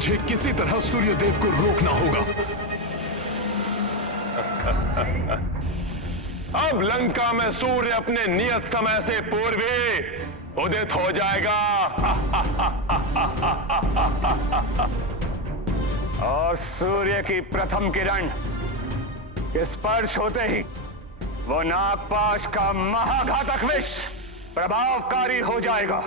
मुझे किसी तरह सूर्यदेव को रोकना होगा। अब लंका में सूर्य अपने नियत समय से पूर्व ही उदित हो जाएगा। और सूर्य की प्रथम किरण स्पर्श होते ही वो नागपाश का महाघातक विष प्रभावकारी हो जाएगा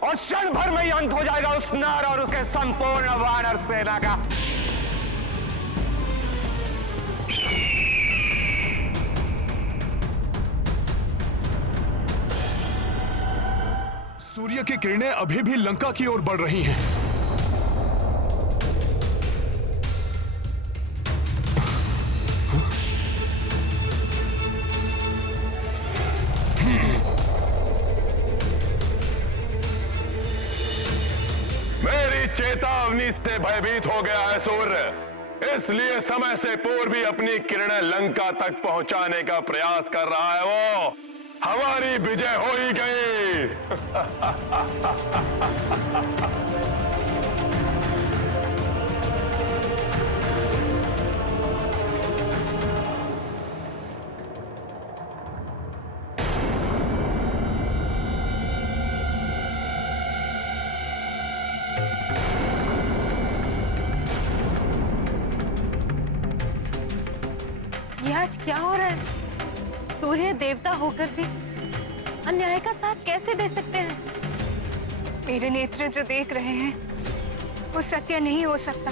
और क्षण भर में ही अंत हो जाएगा उस नर और उसके संपूर्ण वानर सेना का। सूर्य की किरणें अभी भी लंका की ओर बढ़ रही हैं। मेरी चेतावनी से भयभीत हो गया है सूर्य, इसलिए समय से पूर्व ही अपनी किरणें लंका तक पहुंचाने का प्रयास कर रहा है। वो हमारी विजय हो ही गई। ये आज क्या हो रहा है? सूर्य देवता होकर भी अन्याय का साथ कैसे दे सकते हैं? मेरे नेत्र जो देख रहे हैं वो सत्य नहीं हो सकता,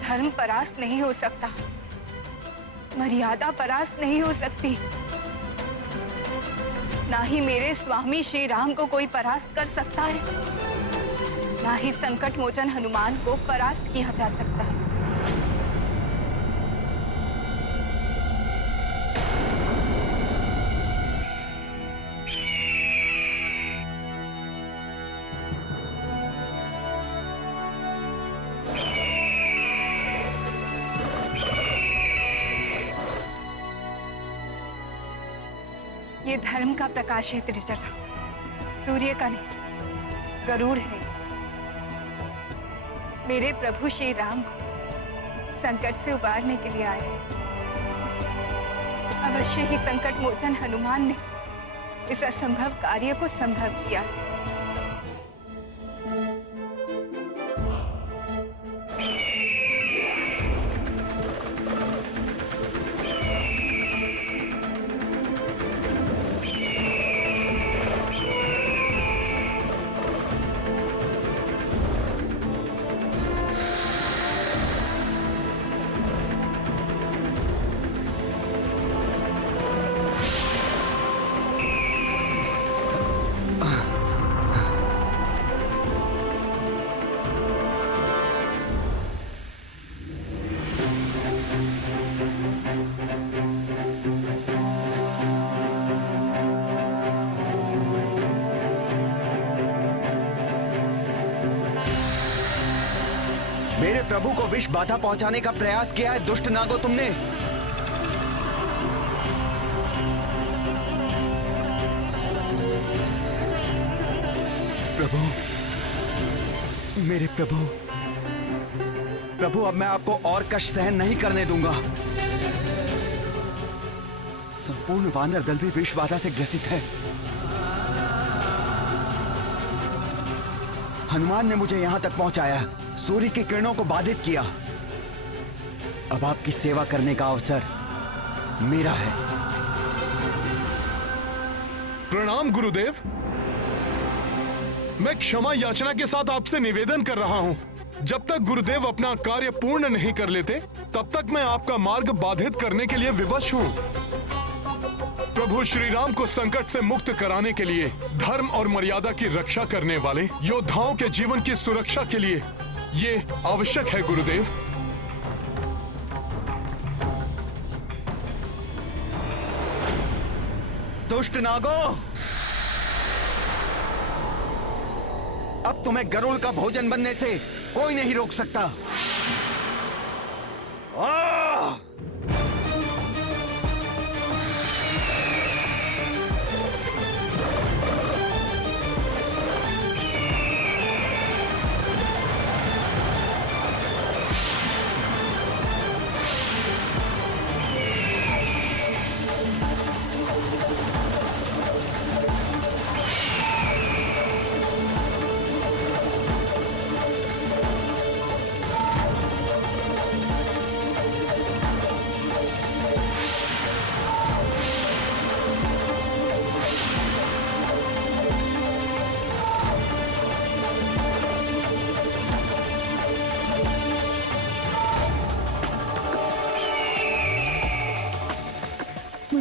धर्म परास्त नहीं हो सकता, मर्यादा परास्त नहीं हो सकती। ना ही मेरे स्वामी श्री राम को कोई परास्त कर सकता है, ना ही संकट मोचन हनुमान को परास्त किया जा सकता है। ये धर्म का प्रकाश है त्रिजटा, सूर्य का नहीं, गरुड़ है। मेरे प्रभु श्री राम को संकट से उबारने के लिए आए हैं। अवश्य ही संकट मोचन हनुमान ने इस असंभव कार्य को संभव किया। मेरे प्रभु को विष बाधा पहुंचाने का प्रयास किया है दुष्ट नागो तुमने। प्रभु, मेरे प्रभु, प्रभु अब मैं आपको और कष्ट सहन नहीं करने दूंगा। संपूर्ण वानर दल भी विष बाधा से ग्रसित है। हनुमान ने मुझे यहां तक पहुंचाया, सूर्य की किरणों को बाधित किया। अब आपकी सेवा करने का अवसर मेरा है। प्रणाम गुरुदेव। मैं क्षमा याचना के साथ आपसे निवेदन कर रहा हूं। जब तक गुरुदेव अपना कार्य पूर्ण नहीं कर लेते, तब तक मैं आपका मार्ग बाधित करने के लिए विवश हूं। प्रभु श्री राम को संकट से मुक्त कराने के लिए, धर्म और मर्यादा की रक्षा करने वाले योद्धाओं के जीवन की सुरक्षा के लिए ये आवश्यक है गुरुदेव। दुष्ट नागो, अब तुम्हें गरुड़ का भोजन बनने से कोई नहीं रोक सकता।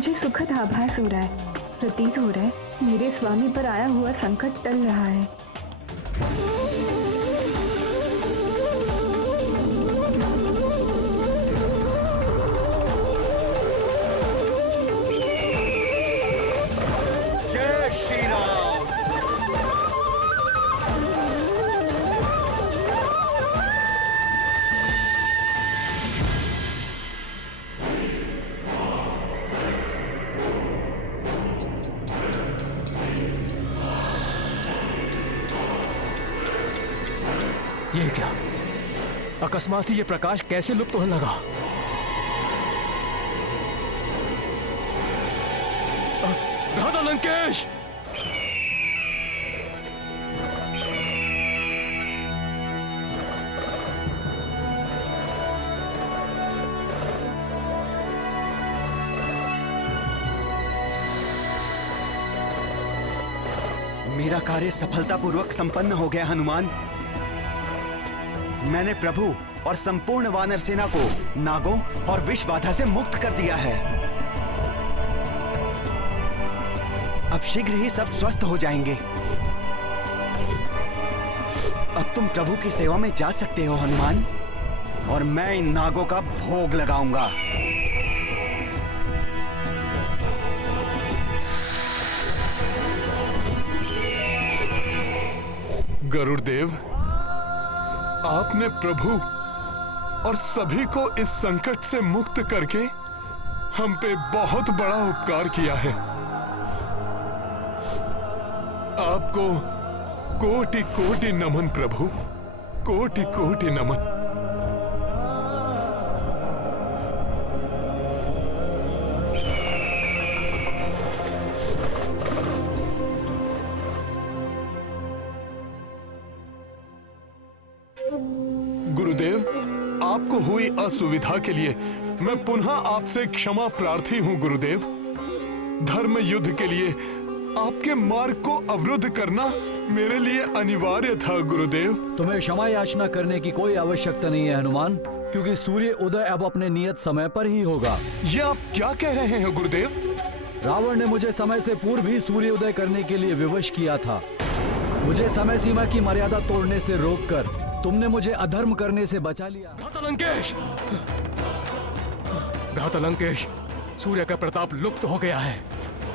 मुझे सुखद आभास हो रहा है। प्रतीत हो रहा है मेरे स्वामी पर आया हुआ संकट टल रहा है। जय श्री राम। ये क्या? अकस्मात ही ये प्रकाश कैसे लुप्त होने लगा? राधा लंकेश! मेरा कार्य सफलतापूर्वक संपन्न हो गया हनुमान। मैंने प्रभु और संपूर्ण वानर सेना को नागों और विष बाधा से मुक्त कर दिया है। अब शीघ्र ही सब स्वस्थ हो जाएंगे। अब तुम प्रभु की सेवा में जा सकते हो हनुमान, और मैं इन नागों का भोग लगाऊंगा। गरुड़देव, आपने प्रभु और सभी को इस संकट से मुक्त करके हम पे बहुत बड़ा उपकार किया है। आपको कोटि कोटि नमन प्रभु, कोटि कोटि नमन। गुरुदेव, आपको हुई असुविधा के लिए मैं पुनः आपसे क्षमा प्रार्थी हूं गुरुदेव। धर्म युद्ध के लिए आपके मार्ग को अवरुद्ध करना मेरे लिए अनिवार्य था गुरुदेव। तुम्हें क्षमा याचना करने की कोई आवश्यकता नहीं है हनुमान, क्योंकि सूर्य उदय अब अपने नियत समय पर ही होगा। ये आप क्या कह रहे हैं गुरुदेव? रावण ने मुझे समय से पूर्व ही सूर्य उदय करने के लिए विवश किया था। मुझे समय सीमा की मर्यादा तोड़ने से रोककर तुमने मुझे अधर्म करने से बचा लिया। भ्राता लंकेश, सूर्य का प्रताप लुप्त हो गया है।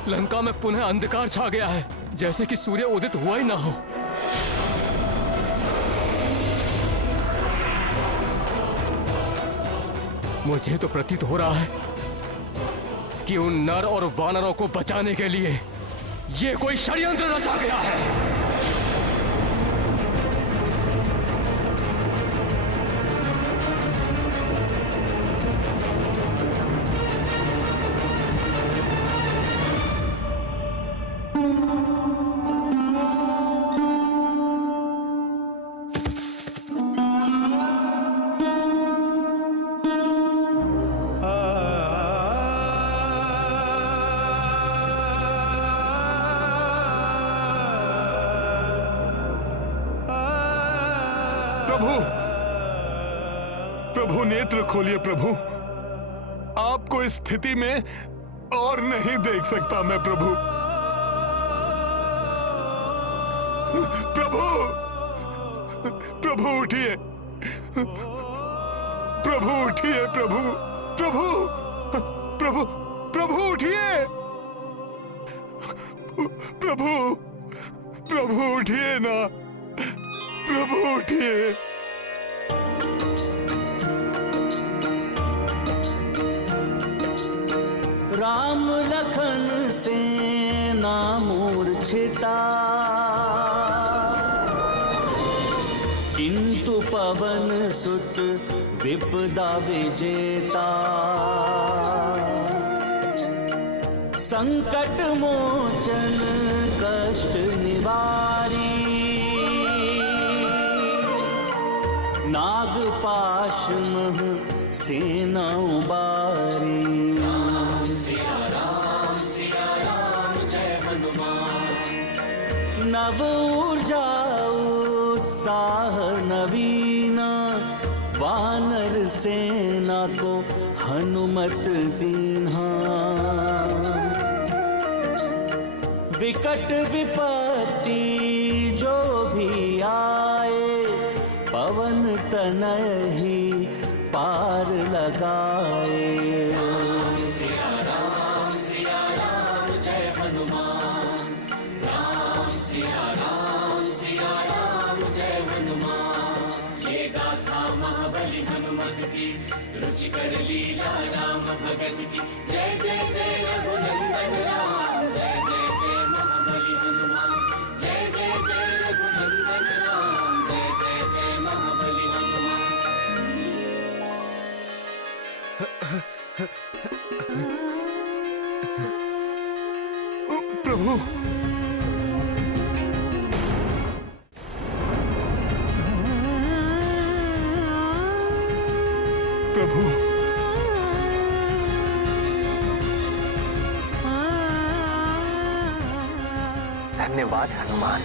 लंका में पुनः अंधकार छा गया है, जैसे कि सूर्य उदित हुआ ही ना हो। मुझे तो प्रतीत हो रहा है कि उन नर और वानरों को बचाने के लिए ये कोई षड्यंत्र रचा गया है। प्रभु नेत्र खोलिए प्रभु, आपको इस स्थिति में और नहीं देख सकता मैं प्रभु। प्रभु, प्रभु उठिए, प्रभु उठिए, प्रभु, प्रभु, प्रभु, प्रभु उठिए, प्रभु, प्रभु उठिए ना, प्रभु उठिए। राम लखन सेना मूर्छिता, किंतु पवन सुत विपदा विजेता। संकट मोचन कष्ट निवारी, नागपाश मह सेना उबारी। नव ऊर्जा उत्साह नवीना, वानर सेना को हनुमत दीन्हा। विकट विपत्ति जो भी आए, पवन तनय ही पार लगाए। सिया राम जय हनुमान, राम सिया राम जय हनुमान। ये गाथा महाबली हनुमत की, रुचिकर लीला राम भगत की। जय जय जय रघुनंदन राम, जय जय जय महाबली हनुमान। जय जय जय रघुनंदन राम, जय जय जय महाबली हनुमान। प्रभु, प्रभु, धन्यवाद हनुमान,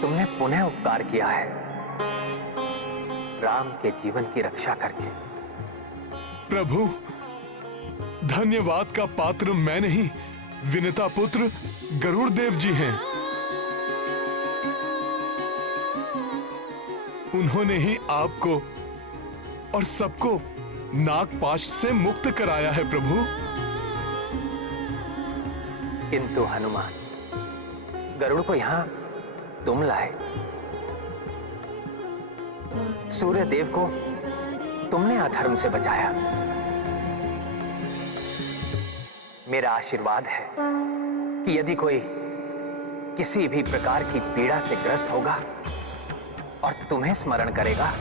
तुमने पुनः उपकार किया है राम के जीवन की रक्षा करके। प्रभु, धन्यवाद का पात्र मैं नहीं, विनीता पुत्र गरुड़ देव जी हैं। उन्होंने ही आपको और सबको नागपाश से मुक्त कराया है प्रभु। किंतु हनुमान, गरुड़ को यहां तुम लाए, सूर्य देव को तुमने अधर्म से बचाया। मेरा आशीर्वाद है कि यदि कोई किसी भी प्रकार की पीड़ा से ग्रस्त होगा और तुम्हें स्मरण करेगा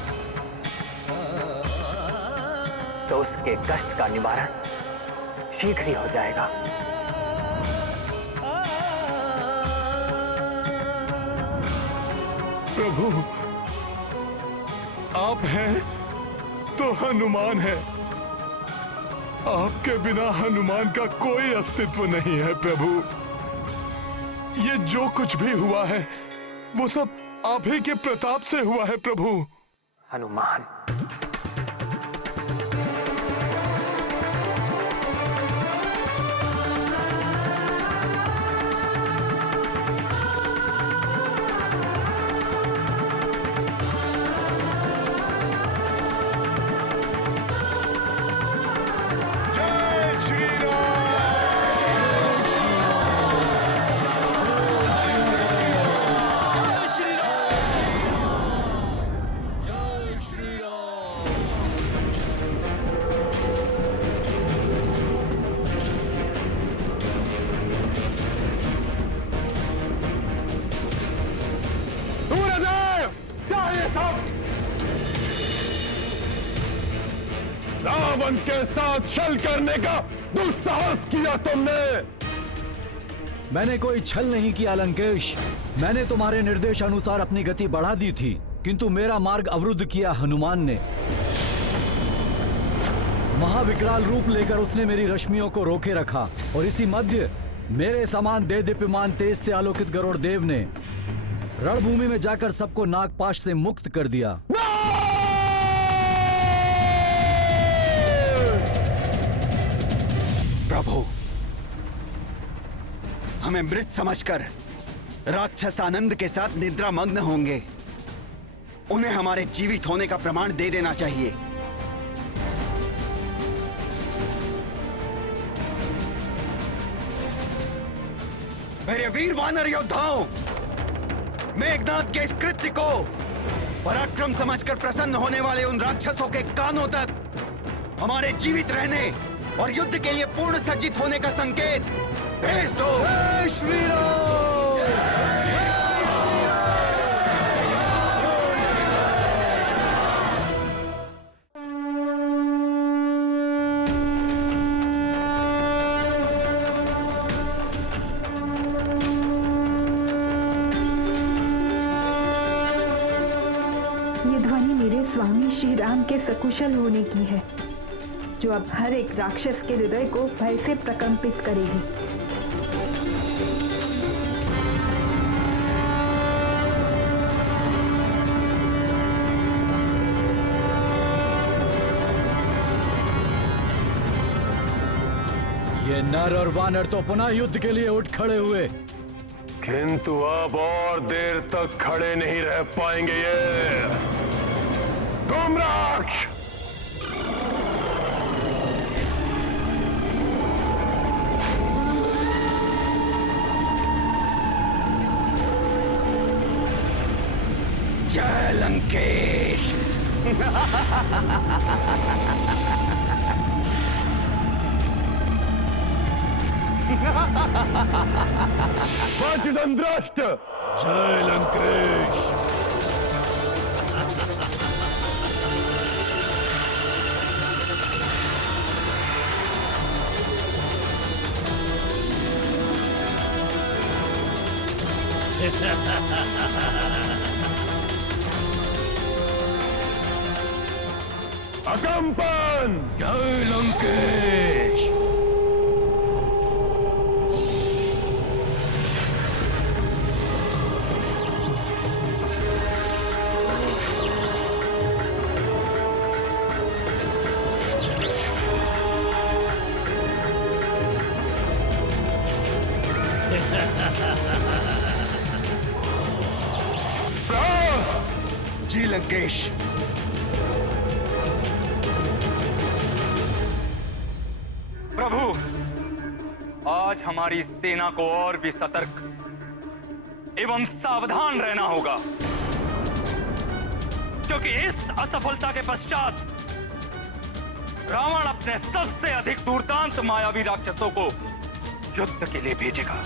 तो उसके कष्ट का निवारण शीघ्र ही हो जाएगा। प्रभु, आप हैं तो हनुमान है, आपके बिना हनुमान का कोई अस्तित्व नहीं है प्रभु। ये जो कुछ भी हुआ है वो सब आप ही के प्रताप से हुआ है प्रभु। हनुमान, रावण के साथ छल करने का दुस्साहस किया तुमने। मैंने कोई छल नहीं किया लंकेश, मैंने तुम्हारे निर्देश अनुसार अपनी गति बढ़ा दी थी, किंतु मेरा मार्ग अवरुद्ध किया हनुमान ने। महाविकराल रूप लेकर उसने मेरी रश्मियों को रोके रखा और इसी मध्य मेरे समान देदीप्यमान तेज से आलोकित गरुड़ देव ने रणभूमि में जाकर सबको नागपाश से मुक्त कर दिया। प्रभु, हमें मृत समझकर राक्षस आनंद के साथ निद्रा मग्न होंगे। उन्हें हमारे जीवित होने का प्रमाण दे देना चाहिए। मेरे वीर वानर योद्धाओं, मेघनाद के इस कृत्य को पराक्रम समझकर प्रसन्न होने वाले उन राक्षसों के कानों तक हमारे जीवित रहने और युद्ध के लिए पूर्ण सज्जित होने का संकेत भेज दो। जय श्री राम। ये ध्वनि मेरे स्वामी श्री राम के सकुशल होने की है, जो अब हर एक राक्षस के हृदय को भय से प्रकंपित करेगी। ये ये नर और वानर तो पुनः युद्ध के लिए उठ खड़े हुए। किंतु अब और देर तक खड़े नहीं रह पाएंगे ये धूम्राक्ष। जय लंकेश। वज्रदंष्ट्र। जय लंकेश। अकंपन। जय लंकेश। जी लंकेश। प्रभु, आज हमारी सेना को और भी सतर्क एवं सावधान रहना होगा, क्योंकि इस असफलता के पश्चात रावण अपने सबसे अधिक दुर्दांत मायावी राक्षसों को युद्ध के लिए भेजेगा।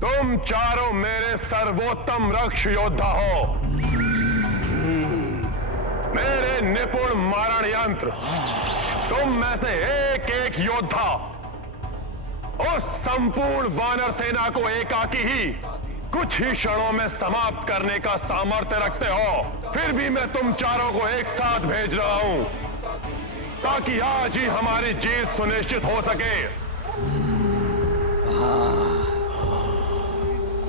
तुम चारों मेरे सर्वोत्तम रक्ष योद्धा हो, मेरे निपुण मारण यंत्र। तुम में से एक एक योद्धा उस संपूर्ण वानर सेना को एकाकी ही कुछ ही क्षणों में समाप्त करने का सामर्थ्य रखते हो। फिर भी मैं तुम चारों को एक साथ भेज रहा हूं ताकि आज ही हमारी जीत सुनिश्चित हो सके।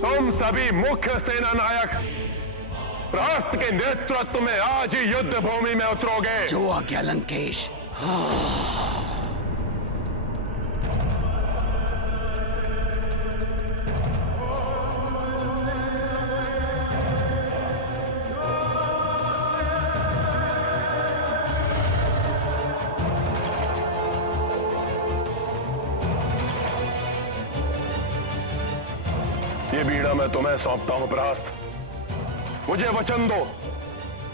तुम सभी मुख्य सेना नायक प्रहस्त के नेतृत्व में आज ही युद्ध भूमि में उतरोगे। जो आज्ञा लंकेश। ये बीड़ा मैं तुम्हें सौंपता हूं प्रहस्त। मुझे वचन दो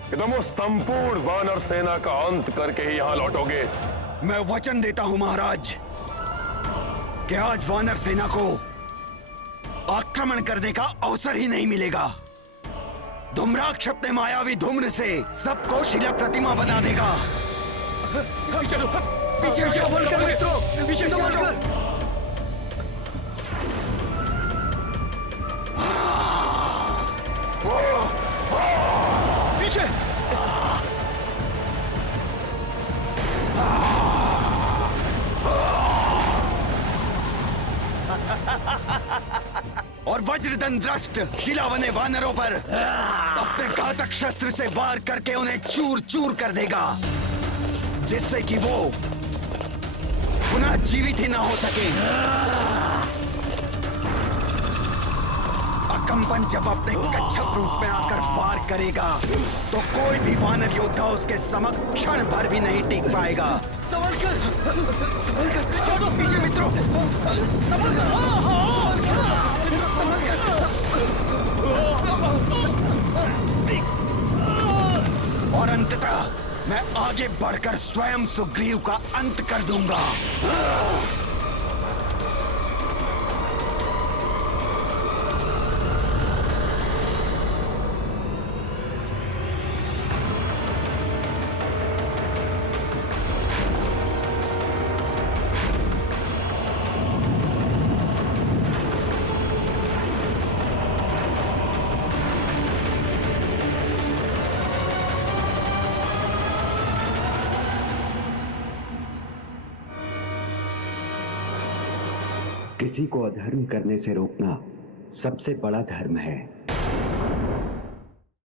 कि तुम उस संपूर्ण वानर सेना का अंत करके ही यहां लौटोगे। मैं वचन देता हूं महाराज कि आज वानर सेना को आक्रमण करने का अवसर ही नहीं मिलेगा। धूम्राक्ष अपने मायावी धूम्र से सबको शिला प्रतिमा बना देगा। चलो पीछे संभल कर मित्रों, पीछे संभल कर। पीछे। और वज्रदंष्ट्र शिलावने वानरों पर अपने घातक शस्त्र से वार करके उन्हें चूर चूर कर देगा, जिससे कि वो पुनः जीवित ही ना हो सके। अकंपन जब अपने कच्छप रूप में आकर वार करेगा तो कोई भी वानर योद्धा उसके समक्ष क्षण भर भी नहीं टिक पाएगा। संभल कर पीछे मित्रों, संभल कर। और अंततः मैं आगे बढ़कर स्वयं सुग्रीव का अंत कर दूंगा। किसी को अधर्म करने से रोकना सबसे बड़ा धर्म है।